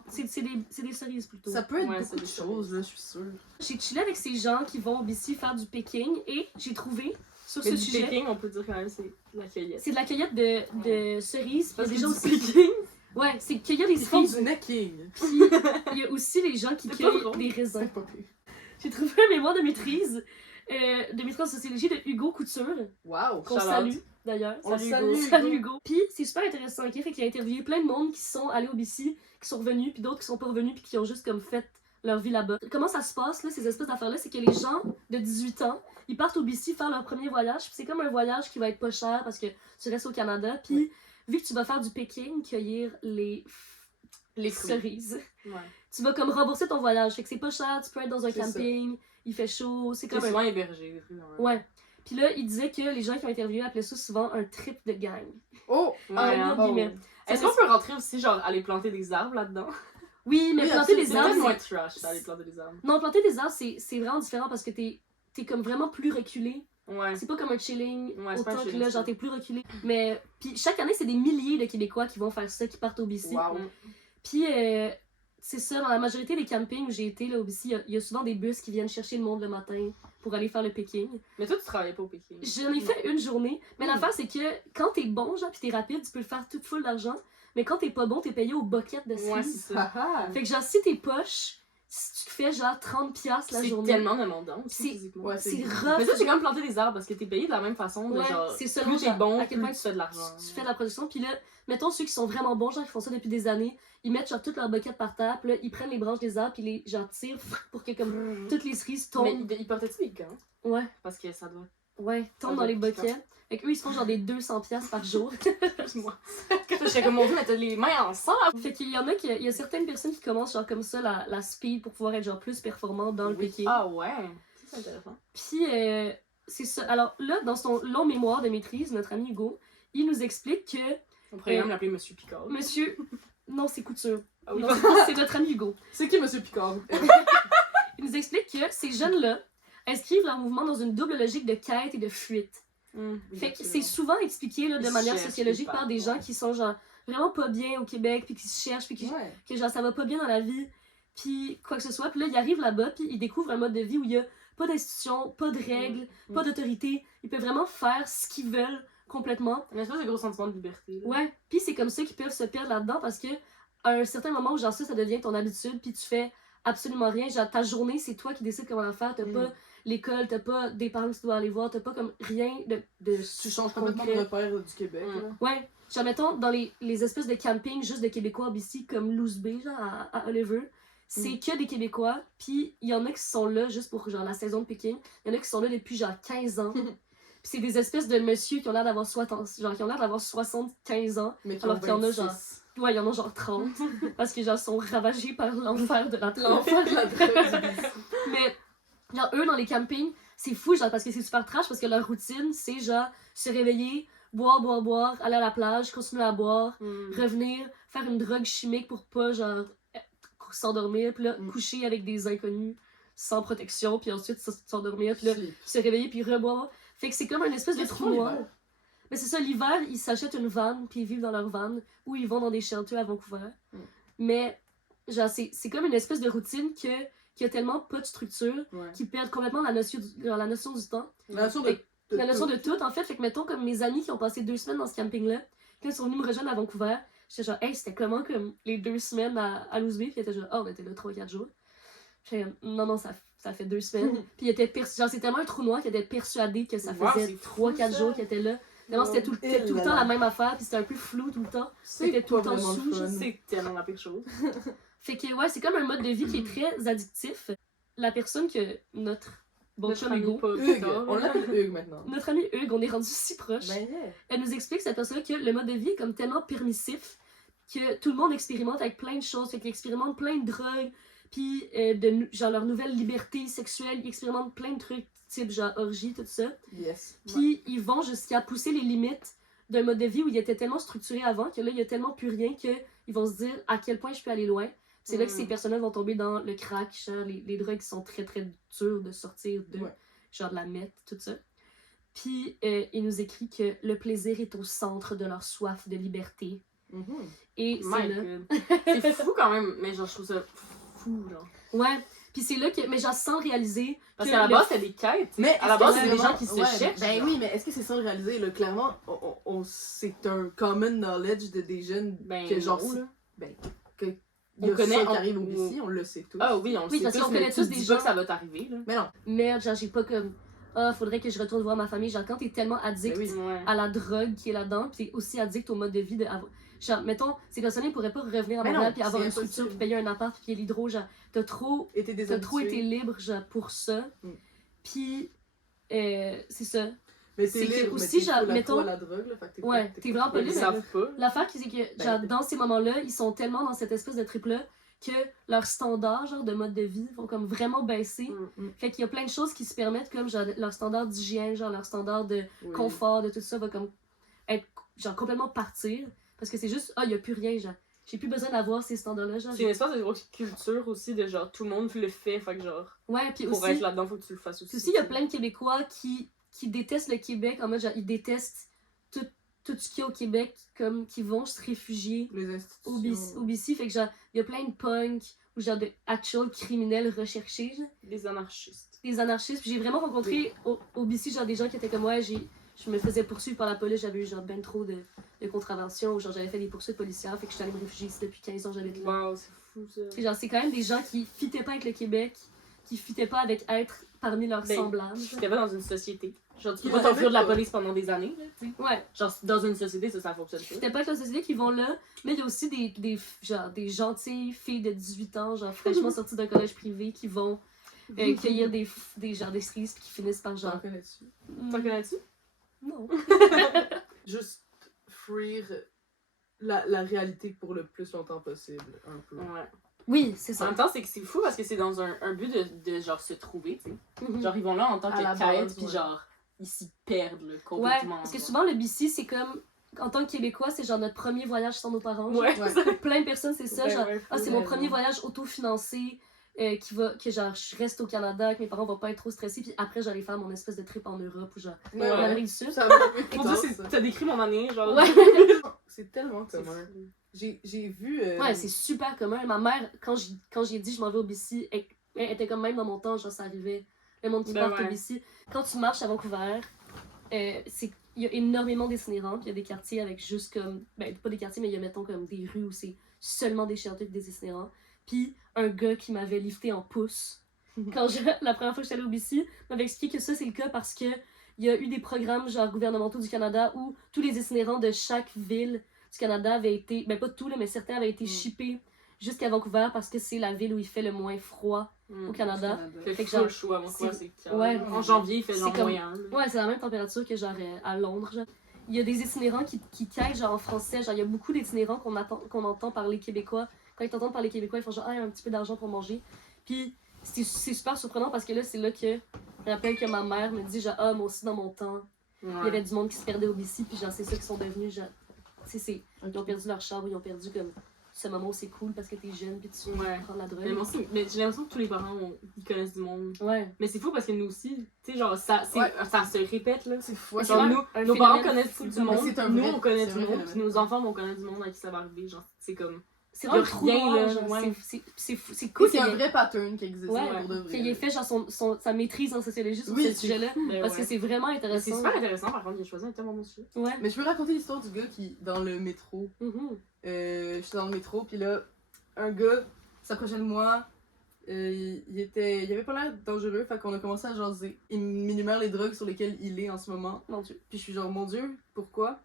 C'est des cerises plutôt. Ça peut être Ouais, beaucoup c'est de des choses, là, je suis sûre. J'ai chillé avec ces gens qui vont au BC faire du picking et j'ai trouvé sur Mais ce du sujet. picking, on peut dire quand même, c'est la cueillette. C'est de la cueillette de cerises. Parce Il y que a du des gens aussi. picking, Ouais, c'est cueillir des Ils font cerises. du necking. Puis il y a aussi les gens qui C'est pas cueillent drôle. des raisins. C'est pas pire. J'ai trouvé un mémoire de maîtrise en sociologie de Hugo Couture, Wow. qu'on Shout salue out. d'ailleurs. On le Salut salue, Hugo. Hugo. Salut Hugo. Puis c'est super intéressant, ok? Fait qu'il a interviewé plein de monde qui sont allés au BC, qui sont revenus, puis d'autres qui sont pas revenus, puis qui ont juste comme fait leur vie là-bas. Comment ça se passe, là, ces espèces d'affaires-là? C'est que les gens de 18 ans, ils partent au BC faire leur premier voyage, puis c'est comme un voyage qui va être pas cher parce que tu restes au Canada, puis vu que tu vas faire du picking, cueillir les fruits. cerises, Ouais. tu vas comme rembourser ton voyage. Fait que c'est pas cher, tu peux être dans un C'est ça. camping, il fait chaud, c'est C'est comme un... souvent hébergé, des trucs. Ouais. Puis là, il disait que les gens qui ont interviewé appelaient ça souvent un trip de gang. Oh! Ouais, Ah, hein. guillemets. Est-ce qu'on peut rentrer aussi, genre, aller planter des arbres là-dedans? Oui, mais Oui, planter absolument. des C'est arbres... peut-être moins c'est- trash d'aller planter des arbres. Non, planter des arbres, c'est vraiment différent parce que t'es comme vraiment plus reculé. Ouais. C'est pas comme un chilling, Ouais, c'est pas un autant que chilling, là, c'est genre ça. t'es plus reculé. Mais, puis chaque année, c'est des milliers de Québécois qui vont faire ça, qui partent au BC. Wow. Puis, c'est ça, dans la majorité des campings où j'ai été là, au BC, il y a souvent des bus qui viennent chercher le monde le matin pour aller faire le picking. Mais toi, tu travaillais pas au picking. J'en ai fait une journée, mais Mm. l'affaire, c'est que quand t'es bon, genre, pis t'es rapide, tu peux le faire tout full d'argent, mais quand t'es pas bon, t'es payé au bucket de Ouais, cerise. c'est ça. Haha. Fait que genre, si t'es poche, si tu fais genre 30$ la C'est journée, tellement demandant aussi, C'est- physiquement. Ouais, c'est c'est rough. Mais ça, c'est quand même planter des arbres parce que t'es payé de la même façon. De Ouais, genre, c'est selon plus t'es genre, bon, à quel plus point tu fais de l'argent. tu fais de la production. Puis là, mettons ceux qui sont vraiment bons, genre qui font ça depuis des années, ils mettent genre toutes leurs buckets par terre, puis là, ils prennent les branches des arbres, puis les genre tirent pour que comme toutes les cerises Mais tombent. ils portaient-tu des gants? Ouais, Parce que ça doit. ouais, tombent dans doit les être buckets. Fait qu'eux, ils se font genre des 200$ par jour. Moi. J'étais comme, mon dieu, mais t'as les mains ensemble! Fait qu'il y en a il y a certaines personnes qui commencent genre comme ça la speed pour pouvoir être genre plus performant dans le Oui. picking. Ah ouais! Ça, c'est intéressant. Puis c'est ça. Alors là, dans son long mémoire de maîtrise, notre ami Hugo, il nous explique que On pourrait même l'appeler Monsieur Picard. monsieur... Non, c'est Couture. Ah oui. Non, c'est notre ami Hugo. C'est qui, Monsieur Picard? Il nous explique que ces jeunes-là inscrivent leur mouvement dans une double logique de quête et de fuite. Fait que c'est souvent expliqué là, de Ils manière cherchent, sociologique ils par des partent, gens qui sont genre vraiment pas bien au Québec, puis qui se cherchent, puis qui, Ouais. que genre ça va pas bien dans la vie, puis quoi que ce soit. Puis là, ils arrivent là-bas, puis ils découvrent un mode de vie où il y a pas d'institution, pas de règles, pas d'autorité. Ils peuvent vraiment faire ce qu'ils veulent complètement. Une espèce de gros sentiment de liberté. Là. Ouais, puis c'est comme ça qu'ils peuvent se perdre là-dedans parce que à un certain moment où genre ça devient ton habitude, puis tu fais absolument rien. Genre ta journée, c'est toi qui décides comment la faire. T'as pas l'école, t'as pas des parents que tu dois aller voir, t'as pas comme rien de Tu changes complètement de concret. repère du Québec. Mm. là. Ouais, genre mettons dans les espèces de camping juste de Québécois ici comme Loose Bay, genre à Oliver, c'est que des Québécois, puis il y en a qui sont là juste pour genre la saison de Pékin, il y en a qui sont là depuis genre 15 ans. Puis c'est des espèces de messieurs qui ont l'air d'avoir 75 ans. Mais qui Alors ont qu'il y en a 26. genre- Ouais, il y en a genre 30 parce que genre sont ravagés par l'enfer de la drogue. L'enfer de la drogue du BC. Mais genre eux dans les campings, c'est fou genre parce que c'est super trash parce que leur routine c'est genre se réveiller, boire, aller à la plage, continuer à boire, revenir, faire une drogue chimique pour pas genre s'endormir, puis là coucher avec des inconnus sans protection, puis ensuite s'endormir, puis là Sleep. se réveiller puis reboire. Fait que c'est comme une espèce de Qu'est-ce trou qu'ils font noir. l'hiver? Mais c'est ça, l'hiver, ils s'achètent une van, puis ils vivent dans leur van, ou ils vont dans des shelters à Vancouver. Mais, genre, c'est comme une espèce de routine qui a tellement pas de structure, Ouais. qu'ils perdent complètement la notion du temps. La notion Fait- de La notion tout. de tout, en fait. Fait que, mettons, comme mes amis qui ont passé 2 semaines dans ce camping-là, quand ils sont venus me rejoindre à Vancouver, j'étais genre, hey, c'était comment, comme, les 2 semaines à Loose Bay? Puis ils étaient genre, oh, on était là 3-4 jours. J'étais comme, non, ça fait 2 semaines. Puis ils étaient genre, c'est tellement un trou noir qu'ils étaient persuadés que ça Wow, faisait c'est fou, 3-4 ça. jours qu'ils étaient là. Vraiment, c'était tout le temps la même affaire, puis c'était un peu flou tout le temps. C'était tout le temps vraiment sous, fun. C'est tellement la pire chose. Fait que, ouais, c'est comme un mode de vie qui est très addictif. La personne que notre bon Notre chum ami Hugo, pas Hugues. Picard, On là. l'appelle Hugues maintenant. notre ami Hugues, on est rendu si proches. Ben yeah. Elle nous explique, cette personne, que le mode de vie est comme tellement permissif que tout le monde expérimente avec plein de choses. Fait qu'ils expérimentent plein de drogues, puis genre leur nouvelle liberté sexuelle, ils expérimentent plein de trucs, type genre orgie, tout ça. Yes. Puis ils vont jusqu'à pousser les limites d'un mode de vie où il était tellement structuré avant que là, il y a tellement plus rien qu'ils vont se dire à quel point je peux aller loin. Puis C'est là que ces personnes-là vont tomber dans le crack, genre les drogues qui sont très très dures de sortir de, genre de la meth, tout ça. Puis il nous écrit que le plaisir est au centre de leur soif de liberté. Et c'est là... C'est fou quand même, mais genre je trouve ça fou, genre. Ouais, puis c'est là que... Mais genre sans réaliser... Parce qu'à la base, c'est des quêtes. Mais à la base, c'est des vraiment- gens qui se cherchent. Ben genre. oui, mais est-ce que c'est sans le réaliser? Là, clairement, c'est un common knowledge des jeunes Ben, que genre... non, là. Ben, que On il y a connaît, ça qui arrive au BC, on le sait tous. Ah oui, on le Oui, sait parce tous, qu'on mais connaît tu tous te des dis pas gens- que ça va t'arriver, là. Mais non. Merde, genre j'ai pas comme... Ah, faudrait que je retourne voir ma famille. Genre quand t'es tellement addict Ben oui. Ouais. à la drogue qui est là-dedans, puis t'es aussi addict au mode de vie de... Genre, mettons, ces personnes-là, ils pourraient pas revenir à Mais Montréal non, puis avoir c'est une structure impossible. puis payer un appart puis l'hydro, genre, t'as trop Et t'es été libre, genre, pour ça. Puis, c'est ça. Mais c'est t'es que libre, aussi, mais t'es genre, full accro mettons- à la drogue, là, fait que t'es Ouais, pas- t'es vraiment pas Ils libre. savent pas. L'affaire, c'est que, genre, dans ces moments-là, ils sont tellement dans cette espèce de trip-là que leurs standards, genre, de mode de vie vont comme vraiment baisser. Fait qu'il y a plein de choses qui se permettent, comme, genre, leur standard d'hygiène, genre, leur standard de Oui. confort, de tout ça, va comme être, genre, complètement partir. Parce que c'est juste, il y a plus rien, genre. J'ai plus besoin d'avoir ces standards-là, genre. C'est une espèce de grosse culture aussi de genre tout le monde le fait, fait que genre Ouais, puis pour aussi, être là-dedans, faut que tu le fasses aussi. puis aussi, il y a plein de Québécois qui détestent le Québec, en mode, genre, ils détestent tout ce qu'il y a au Québec, comme, qui vont se réfugier Les au institutions. BC. Fait que, genre, il y a plein de punks ou, genre, de actual criminels recherchés, genre. Des anarchistes. Des anarchistes. Puis j'ai vraiment rencontré au BC, genre, des gens qui étaient comme moi, je me faisais poursuivre par la police, j'avais eu, genre, ben trop de contraventions, ou genre, j'avais fait des poursuites policières, fait que j'étais allée me réfugier ici depuis 15 ans, j'habite là. Wow, c'est fou ça. Puis genre, c'est quand même des gens qui fitaient pas avec le Québec, qui fitaient pas avec être parmi leurs Ben, semblables. T'es pas dans une société. Genre, tu Qui peux pas va t'enfuir de la avec, police pendant des années, là, tu sais. Ouais, Genre, dans une société, ça fonctionne pas. fitaient pas avec la société qui vont là, mais il y a aussi des gentilles filles de 18 ans, genre fraîchement sorties d'un collège privé, qui vont cueillir des cerises puis qui finissent par T'en genre... connais-tu? T'en connais-tu? Non. Juste freer la réalité pour le plus longtemps possible, un peu. Ouais. Oui, c'est En ça. même temps, c'est que c'est fou parce que c'est dans un but de genre se trouver, tu sais. Mhm. Genre, ils vont là en tant À la que base, quête, puis ouais. genre, ils s'y perdent, là, Ouais, complètement. parce que genre. souvent le BC, c'est comme... En tant que Québécois, c'est genre notre premier voyage sans nos parents. genre. Ouais, Ouais. ça- Plein de personnes, c'est ça. Ouais, Genre, ouais, c'est fou, mon ouais, premier ouais. voyage autofinancé, que genre, je reste au Canada, que mes parents vont pas être trop stressés, puis après, j'allais faire mon espèce de trip en Europe ou genre Ouais, en Ouais. Amérique du Sud. Ça va plus Mon tard, Dieu, ça. t'as décrit mon année, genre. Ouais, C'est tellement C'est commun. fou. J'ai vu... ouais, c'est super commun. Ma mère, quand j'ai dit je m'en vais au BC, elle était comme même dans mon temps, genre ça arrivait. Le monde qui Ben part au ouais. BC. Quand tu marches à Vancouver, il y a énormément d'itinérants, puis il y a des quartiers avec juste comme. Ben, pas des quartiers, mais il y a, mettons, comme des rues où c'est seulement des shelters et des itinérants. Puis un gars qui m'avait lifté en pouce, la première fois que j'étais allée au BC, m'avait expliqué que ça, c'est le cas parce que il y a eu des programmes, genre, gouvernementaux du Canada où tous les itinérants de chaque ville du Canada avaient été. Ben, pas tous, là, mais certains avaient été shippés jusqu'à Vancouver parce que c'est la ville où il fait le moins froid au Canada. Fait Fait que que genre, full chaud avant quoi, c'est calme. ouais. En janvier, il fait C'est genre comme- moyen. là. Ouais, c'est la même température que genre à Londres. Genre. Il y a des itinérants qui quittent genre en français. Genre, il y a beaucoup d'itinérants qu'on entend parler québécois. Quand ils t'entendent parler québécois, ils font genre, ah, il y a un petit peu d'argent pour manger. Puis c'est super surprenant parce que là, c'est là que je me rappelle que ma mère me dit, genre, ah, moi aussi dans mon temps, il y Ouais. avait du monde qui se perdait au BC. Puis genre, c'est ça qui sont devenus, genre, tu sais, ils ont perdu leur char ou ils ont perdu comme ce moment où c'est cool parce que t'es jeune puis tu Ouais. prends de la Mais drogue. moi aussi, mais j'ai l'impression que tous les parents, ils connaissent du monde. Ouais. Mais c'est fou parce que nous aussi, tu sais, genre, ça se répète, là. C'est fou. Genre, c'est nous, un nos parents phénomène connaissent fou du de monde, Mais c'est un nous, vrai- on connaît c'est du un vrai monde, puis phénomène. nos enfants vont connaître du monde avec qui ça va arriver. Genre, c'est comme. C'est vraiment y a trop rien, là, genre, ouais. c'est cool. C'est qu'il un y ait- vrai pattern qui existe Ouais, pour de vrai. qu'il ait fait genre sa maîtrise en sociologie sur Oui, ce c'est sujet-là. Ben Parce ouais. que c'est vraiment Mais c'est intéressant. super intéressant, par contre, il a choisi un tellement bon sujet. Ouais. Mais je peux raconter l'histoire du gars qui, dans le métro, Mhm. j'étais dans le métro, puis là, un gars s'approchait de moi, il avait pas l'air dangereux, fait qu'on a commencé à jaser. Il m'énumère les drogues sur lesquelles il est en ce moment, Mon Dieu. puis je suis genre, mon Dieu, pourquoi?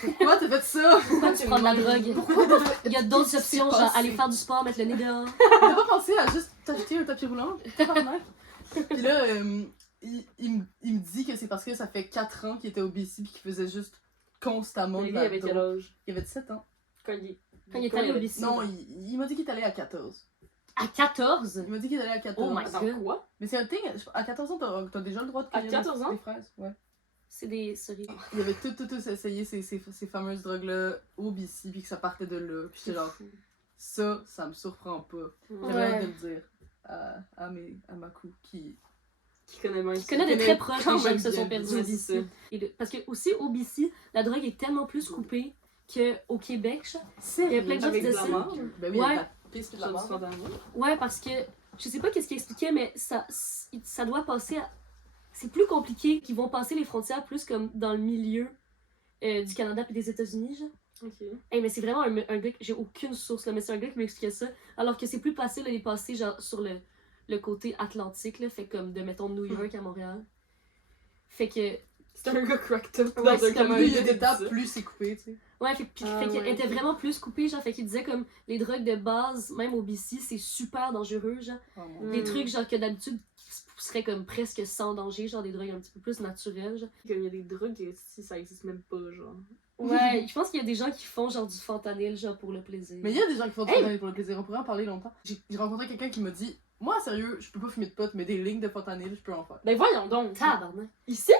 Pourquoi t'as fait ça? Pourquoi tu prends de la drogue? Pourquoi t'as fait... Il y a d'autres Qu'est-ce qui options, s'est genre passé? aller faire du sport, mettre le nez dehors. T'as pas pensé à juste t'acheter un tapis roulant? Tabarnak! Puis là, il me dit que c'est parce que ça fait 4 ans qu'il était au BC puis qu'il faisait juste constamment Mais de lui, la il avait quel drogue. âge? Il avait 17 ans. Quand il Quand il est allé au BC. Non, il m'a dit qu'il est allé à 14. À 14? Il m'a dit qu'il est allé à 14. Oh my Attends, God. quoi? Mais c'est un thing, à 14 ans, t'as déjà le droit de À cueillir 14 ans? des fraises. Ouais. C'est des cerises. Il avait tout essayé ces fameuses drogues-là au BC puis que ça partait de là. Puis j'étais genre, ça me surprend pas. J'ai Ouais. hâte de le dire à Makou qui... Qui connaît bien. Je connais de très proches quand des gens même qui se sont bien perdus au dit ça. BC. Parce que aussi au BC, la drogue est tellement plus coupée qu'au Québec. Il y a plein de gens qui Avec de disaient la ça. marde. Ben oui, Ouais. la piste de la Sur du marde. fentanyl. Ouais, parce que je sais pas qu'est-ce qu'il expliquait, mais ça doit passer à... C'est plus compliqué qu'ils vont passer les frontières plus comme dans le milieu du Canada et des États-Unis, genre. Ok. Hey, mais c'est vraiment un gars que j'ai aucune source, là, mais c'est un gars qui m'expliquait ça. Alors que c'est plus facile d'aller passer genre sur le côté atlantique, là, fait comme de, mettons, New York à Montréal. Fait que... C'est un gars cracked up Ouais, dans un c'est comme camion. Plus il y a de d'étapes, pizza. plus c'est coupé, tu sais. Ouais, fait Ah, qu'elle ouais, était ok. vraiment plus coupée, genre, fait qu'il disait comme les drogues de base, même au BC, c'est super dangereux, genre. Oh, mon Dieu. Des trucs, genre, que d'habitude seraient comme presque sans danger, genre des drogues un petit peu plus naturelles, genre. Comme il y a des drogues que si ça existe même pas, genre. Ouais, je pense qu'il y a des gens qui font genre du fentanyl, genre, pour le plaisir. Mais il y a des gens qui font du Hey! fentanyl pour le plaisir, on pourrait en parler longtemps. J'ai rencontré quelqu'un qui m'a dit, moi sérieux, je peux pas fumer de pot, mais des lignes de fentanyl, je peux en faire. Ben voyons donc. Tabarnak. Ici?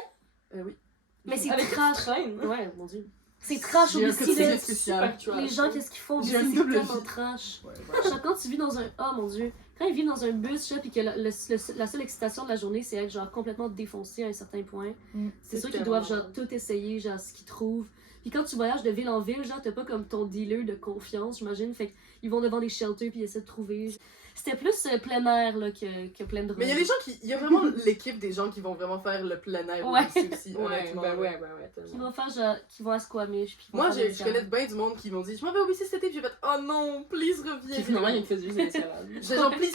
Oui. Mais c'est Avec trash. traîne. Ouais, mon dieu. C'est trash au J'ai un BC, quotidien là. spécial. Super trash. Les gens, qu'est-ce qu'ils font au J'ai BC, un c'est double tellement vie. trash. Ouais, voilà. Genre, quand tu vis dans un... Oh mon dieu. Quand ils vivent dans un bus, genre, pis que la seule excitation de la journée, c'est être genre complètement défoncé à un certain point. Mm. C'est sûr C'est qu'ils doivent tellement genre tout essayer, genre ce qu'ils trouvent. Puis quand tu voyages de ville en ville, genre t'as pas comme ton dealer de confiance, j'imagine. Fait qu'ils vont devant des shelters puis ils essaient de trouver. C'était plus plein air là que plein de drogue. Mais il y a les gens qui. Il y a vraiment l'équipe des gens qui vont vraiment faire le plein air Ouais. aussi, aussi Ouais, honnêtement. ben ouais, Qui tellement. vont faire genre, qui vont à Squamish. Puis qui vont Moi, faire des je connais bien du monde qui m'ont dit, je m'en vais au BC cet été, puis j'ai fait, oh non, please reviens. Puis finalement, il y a une fête juste escalade. J'ai genre, please,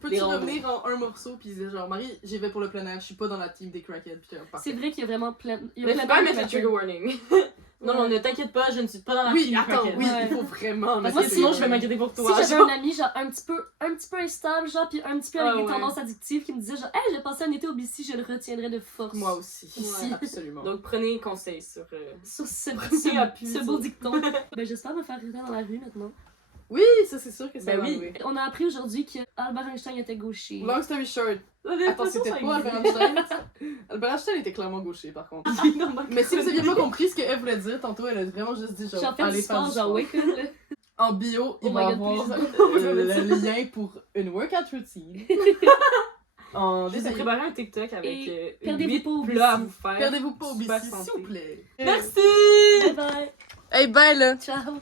peux-tu Des ronds. revenir en un morceau? Puis ils disaient genre, Marie, j'y vais pour le plein air, je suis pas dans la team des crackheads. Puis C'est vrai qu'il y a vraiment plein. Il y a Mais plein faut quand même d'air mettre le qui trigger warning. Non, non, ne t'inquiète pas, je ne suis pas dans la Oui, team attends, crackhead. oui, Ouais. il faut vraiment. Parce Moi, que sinon, si- je vais m'inquiéter pour Si toi. j'avais un ami genre un petit peu instable genre puis un petit peu avec Ah des ouais. tendances addictives qui me disait genre hey j'ai passé un été au BC je le retiendrai de force. Moi aussi. Ouais. Absolument. Donc, prenez conseil sur. Sur ce, Prenez appui ce sur- beau dicton. Ben j'espère me faire rire dans la rue maintenant. Oui, ça c'est sûr que ça Ben va oui. arriver. On a appris aujourd'hui que Albert Einstein était gaucher. Long story short. Attends, c'était pas Albert Einstein. Albert Einstein était clairement gaucher par contre. Mais si vous aviez pas compris ce qu'elle voulait dire tantôt, elle a vraiment juste dit genre, J'en fais du allez faire sport du genre sport. wake up là. En bio, il Oh va my God, avoir please. le lien pour une workout routine. En Je vous ai détail. préparé un TikTok avec Et perdez-vous 8 pas au plats à BC. vous faire. Perdez-vous pas au Super BC, santé. s'il vous plaît. Merci! Bye bye. Hey, bye là! Ciao.